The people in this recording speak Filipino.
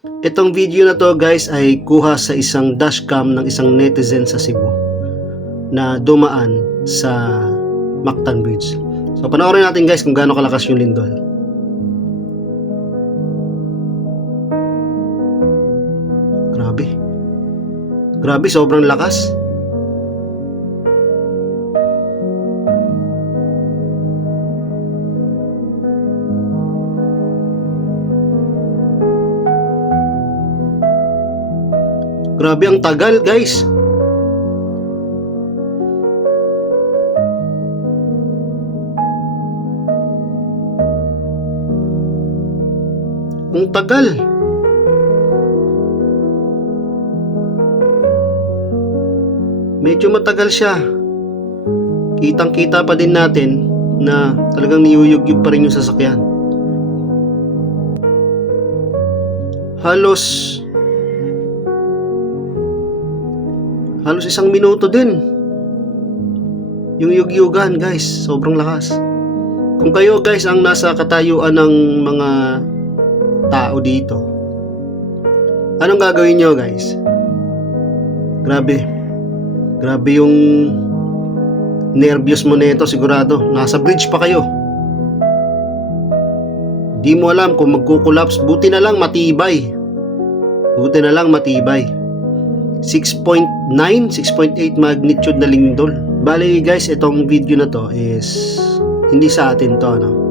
Itong video na to guys ay kuha sa isang dashcam ng isang netizen sa Cebu na dumaan sa Mactan Bridge. So panoorin natin guys kung gaano kalakas yung lindol. Grabe. Grabe, sobrang lakas. Grabe ang tagal, guys. Ang tagal. Medyo matagal siya. Kitang-kita pa din natin na talagang niyuyugyug pa rin yung sasakyan. Halos halos isang minuto din. Yung yugyugan guys, sobrang lakas. Kung kayo guys ang nasa katayuan ng mga tao dito, anong gagawin nyo guys? Grabe. Grabe yung nervyos mo nito sigurado. Nasa bridge pa kayo. Di mo alam kung magkukulaps. Buti na lang matibay. Buti na lang matibay. 6.9, 6.8 magnitude na lindol. Bali guys, itong video na to is hindi sa atin to, no?